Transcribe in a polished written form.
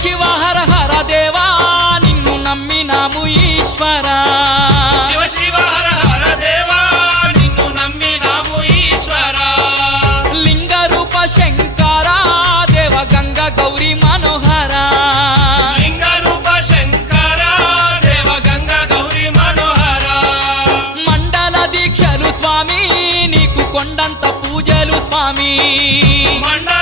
శివ హర హర దేవా నిన్ను నమ్మినాము ఈశ్వరా శివ శివ హర హర దేవా నిన్ను నమ్మినాము ఈశ్వరా లింగ రూప శంకర దేవ గంగ గౌరీ మనోహర లింగ రూప శంకర దేవ గంగ గౌరీ మనోహర మండల దీక్షలు స్వామి నీకు కొండంత పూజలు స్వామి మండల